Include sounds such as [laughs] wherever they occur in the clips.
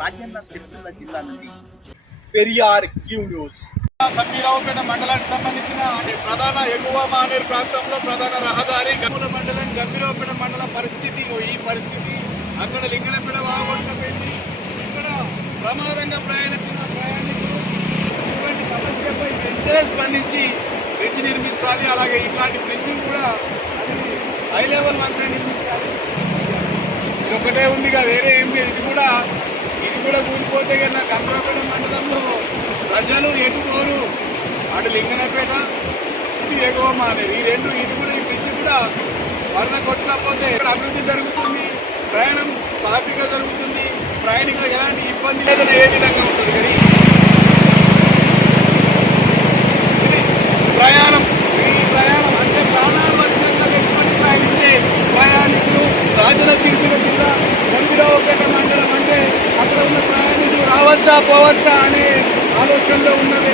రాజన్న సిరిసిల్ల జిల్లా నుండి Periyar Q news. Gambhiraopet మండలానికి సంబంధించిన ప్రధాన ఎగువ మానేరు ప్రాంతంలో ప్రధాన రహదారి గనుల మండలం గంభీరావుపేట మండల పరిస్థితి. ఈ పరిస్థితి అక్కడ లింగనపేట వాగొట్టబెట్టి ఇక్కడ ప్రమాదంగా ప్రయాణిస్తున్న ప్రయాణికులు ఇటువంటి సమస్యపై వెంటనే స్పందించి బ్రిడ్జ్ నిర్మించాలి. అలాగే ఇట్లాంటి బ్రిడ్జ్ కూడా అది హై లెవెల్ మంత్రి నిర్మించాలి. ఇది ఒకటే ఉంది ఇక వేరే ఏం లేదు. ఇది కూడా కూడా కూలిపోతే కన్నా గంభీరపేట మండలంలో ప్రజలు ఎటుకోరు అటు లింగనపేట ఇటు ఎగువ మానేది ఈ రెండు ఇటు కూడా ఈ బ్రిడ్జ్ కూడా వరద కొట్టకపోతే ఇక్కడ అభివృద్ధి జరుగుతుంది. ప్రయాణం సాఫీగా జరుగుతుంది. ప్రయాణికులకు ఎలాంటి ఇబ్బంది లేదని ఏ విధంగా ఉంటుంది కానీ ఇది ప్రయాణం ఈ ప్రయాణం అంటే ప్రాణాలు వరకు ఎటువంటి ప్రయాణించే ప్రయాణికులు రాజన సిరిసిల్ల జిల్లా గంభీరావుపేట మండలం అంటే అక్కడ ఉన్న ప్రయాణికులు పోవచ్చా అనే ఆలోచనలో ఉన్నది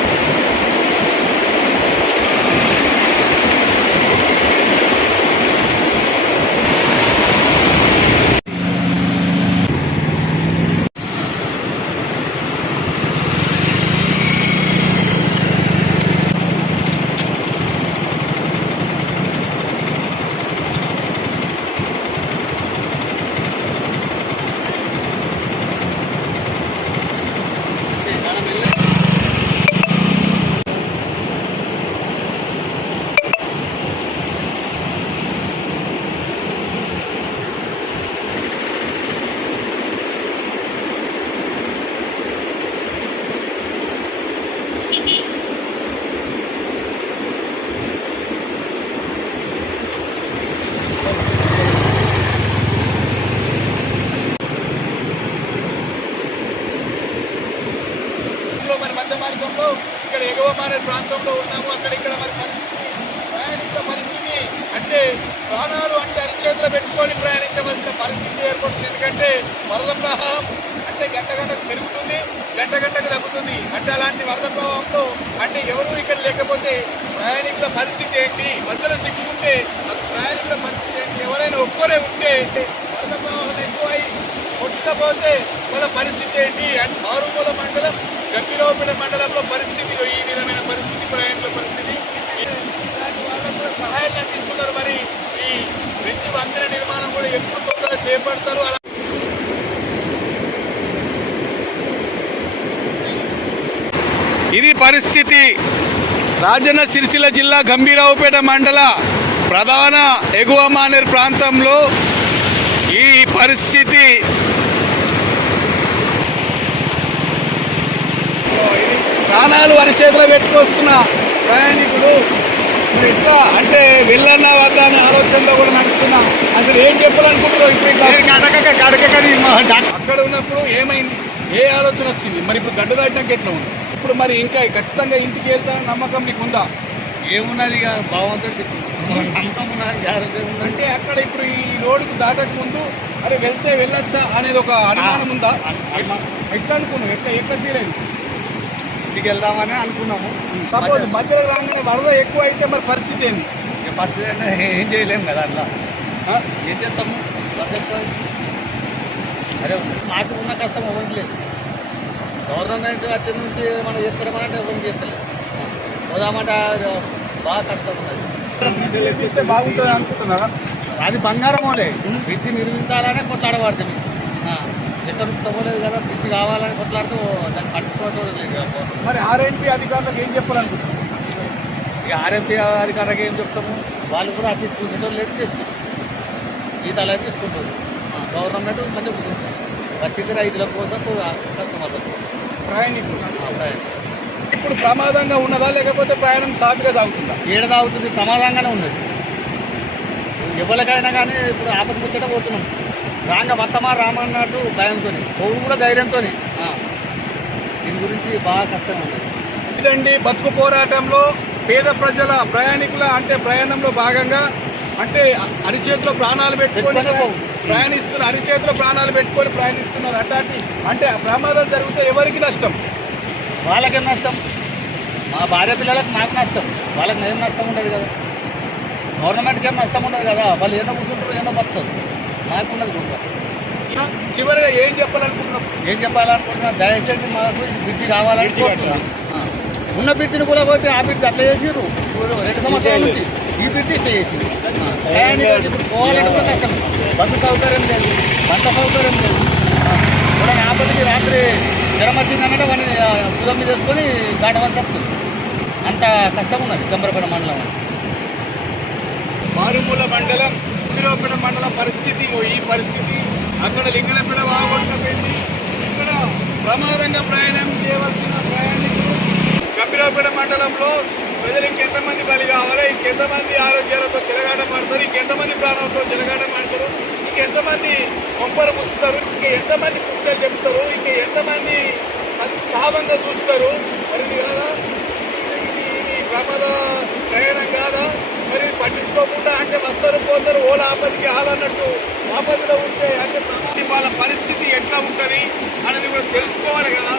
ఇందులో మరి మధ్య మార్గంలో ఇక్కడ ఎగువ మారే ప్రాంతంలో ఉన్నాము. అక్కడ ఇక్కడ మరి పరిస్థితి ప్రయాణికుల పరిస్థితి అంటే ప్రాణాలు అంటే అరిచేతులు పెట్టుకొని ప్రయాణించవలసిన పరిస్థితి ఏర్పడుతుంది. ఎందుకంటే వరద ప్రవాహం అంటే గంట గంటకు పెరుగుతుంది గంట గంటకు తగ్గుతుంది. అంటే అలాంటి వరద ప్రవాహంలో అంటే ఎవరు ఇక్కడ లేకపోతే ప్రయాణికుల పరిస్థితి ఏంటి? మధ్యలో చిక్కుకుంటే అసలు ప్రయాణికుల పరిస్థితి ఏంటి? ఎవరైనా ఒక్కరే ఉంటే కొట్టకపోతే మన పరిస్థితి ఏంటి? అండ్ మారుమూల మండలం గంభీరావుపేట మండలంలో పరిస్థితి ఈ విధమైన పరిస్థితి ప్రయాణికుల పరిస్థితి. ఇలాంటి వాళ్ళకు సహాయాన్ని అందిస్తున్నారు మరి. ఈ బ్రిడ్జ్ వంతెన నిర్మాణం కూడా ఎప్పుడు తొందరగా చేపడతారు. అలా ఇది పరిస్థితి. రాజన్న సిరిసిల్ల జిల్లా గంభీరావుపేట మండల ప్రధాన ఎగువ మానేరు ప్రాంతంలో ఈ పరిస్థితి ప్రాణాలు వారి చేతిలో పెట్టుకొస్తున్న ప్రయాణికులు. ఎట్లా అంటే వెళ్ళన్నా వద్దా అనే ఆలోచనలో కూడా నడుస్తున్నా అసలు ఏం చెప్పాలనుకుంటున్నావు ఇప్పుడు ఇట్లా? అక్కడ ఉన్నప్పుడు ఏమైంది? ఏ ఆలోచన వచ్చింది? మరి ఇప్పుడు గడ్డ దాటినాక ఎట్లా ఉంది? ఇప్పుడు మరి ఇంకా ఖచ్చితంగా ఇంటికి వెళ్తానని నమ్మకం నీకు ఉందా? ఏమున్నది ఉన్నది [laughs] అంటే అక్కడ ఇప్పుడు ఈ రోడ్డుకు దాటక ముందు అరే వెళ్తే వెళ్ళొచ్చా అనేది ఒక అనుమానం ఉందా? ఎట్లా అనుకున్నావు? ఎట్లా ఎట్లా ఫీల్ అయింది ఇంటికి వెళ్దామని అనుకున్నాము. సపోజ్ మధ్యలో రాగానే వరద ఎక్కువ అయితే మరి పరిస్థితి ఏంది? పరిస్థితి అంటే ఏం చేయలేము కదా అట్లా? ఏం చేస్తాము? అదే మాకు ఉన్న కష్టం ఎవరికి లేదు. గవర్నమెంట్ వచ్చి నుంచి మనం చేస్తామంటే ఎవరికి చేస్తలేదు పోదామంటే బాగా కష్టం ఉన్నది. బాగుంటుంది అనుకుంటున్నారా? అది బంగారమోలే బ్రిడ్జి నిర్మించాలనే కొట్లాడబడుతుంది. ఎక్కడ తవ్వలేదు కదా బ్రిడ్జి కావాలని కొట్లాడుతూ దాన్ని పట్టుకోవడం లేదు. మరి ఆర్ఎన్పి అధికారులకు ఏం చెప్పాలనుకుంటున్నారు? ఇక ఆర్ఎంపీ అధికారులకు ఏం చెప్తాము? వాళ్ళు కూడా వచ్చి చూసేటోళ్ళు లేట్ చేస్తారు ఈతలు అయితే ఇస్తుంటారు. గవర్నమెంట్ మంచిగా ఉంటుంది వచ్చింది రైతుల కోసం కస్టమర్ల కోసం. ప్రయాణికులు. ఇప్పుడు ప్రమాదంగా ఉన్నదా లేకపోతే ప్రయాణం సాఫీగా సాగుతుందా? ఏడ తాగుతుంది ప్రమాదంగానే ఉన్నది. ఎవరికైనా కానీ ఇప్పుడు ఆపద ముచ్చట పోతున్నాం. రాంగ మత్తమా రామన్నట్టు భయంతో పోవు కూడా ధైర్యంతో దీని గురించి బాగా కష్టం ఉంది. ఇదండి బతుకు పోరాటంలో పేద ప్రజల ప్రయాణికుల అంటే ప్రయాణంలో భాగంగా అంటే అరిచేతిలో ప్రాణాలు పెట్టుకొని. ప్రయాణిస్తున్న అరిచేతిలో ప్రాణాలు పెట్టుకొని ప్రయాణిస్తున్నారు అట్లాంటి అంటే ఆ ప్రమాదం జరిగితే ఎవరికి నష్టం? వాళ్ళకేం నష్టం? మా భార్య పిల్లలకు మాకు నష్టం. వాళ్ళకి ఏం నష్టం ఉండదు కదా. గవర్నమెంట్కి ఏం నష్టం ఉండదు కదా. వాళ్ళు ఏదో కూర్చుంటారు ఏదో బతారు మాకు ఉన్నది కూడా చివరిగా ఏం చెప్పాలనుకుంటున్నాం ఏం చెప్పాలనుకుంటున్నా దయచేసి మాకు బిడ్డి. ఆ. ఉన్న బిడ్డిని కూడా పోతే ఆ బిడ్డ అట్లా చేసిర్రు. రెండు సంవత్సరాల నుంచి ఈ బిడ్డి ఇట్లా చేసింది ప్రయాణికులు ఇప్పుడు పోవాలంటే కూడా కష్టం. బస్సు సౌకర్యం లేదు పంట సౌకర్యం లేదు. కూడా ఆపదికి రాత్రి జ్వరం వచ్చిందనంటే వాడిని భుజం మీద వేసుకొని దాటవలసి వస్తుంది. అంత కష్టం ఉన్నది చంద్రపేట మండలం. మారుమూల మండలం లింగలపేట మండల పరిస్థితి ఈ పరిస్థితి. అక్కడ లింగలపేట వాగొట్ట పెట్టి ఇక్కడ ప్రమాదంగా ప్రయాణం చేయవలసిన ప్రయాణికులు. గంభీరపేట మండలంలో ప్రజలు ఇంకెంతమంది బలి కావాలి? ఇంకెంతమంది ఆరోగ్యాలతో చెలగాట పడతారు? ఇంకెంతమంది ప్రాణాలతో చెలగాట పడతారు? ఇంకెంతమంది కొంపలు ముచ్చుతారు ఇంక ఎంతమంది పుస్తకాలు చెప్తారు? ఇంక ఎంతమంది సావంగా చూస్తారు? మరి ఇది ఇది ప్రమాద ప్రయాణం కాదా? మరి పట్టించుకోకుండా అంటే వస్తారు పోతారు ఓడ ఆపదికి ఆలన్నట్టు ఆపదిలో ఉంటే అంటే వాళ్ళ పరిస్థితి ఎట్లా ఉంటుంది అనేది కూడా తెలుసుకోవాలి కదా.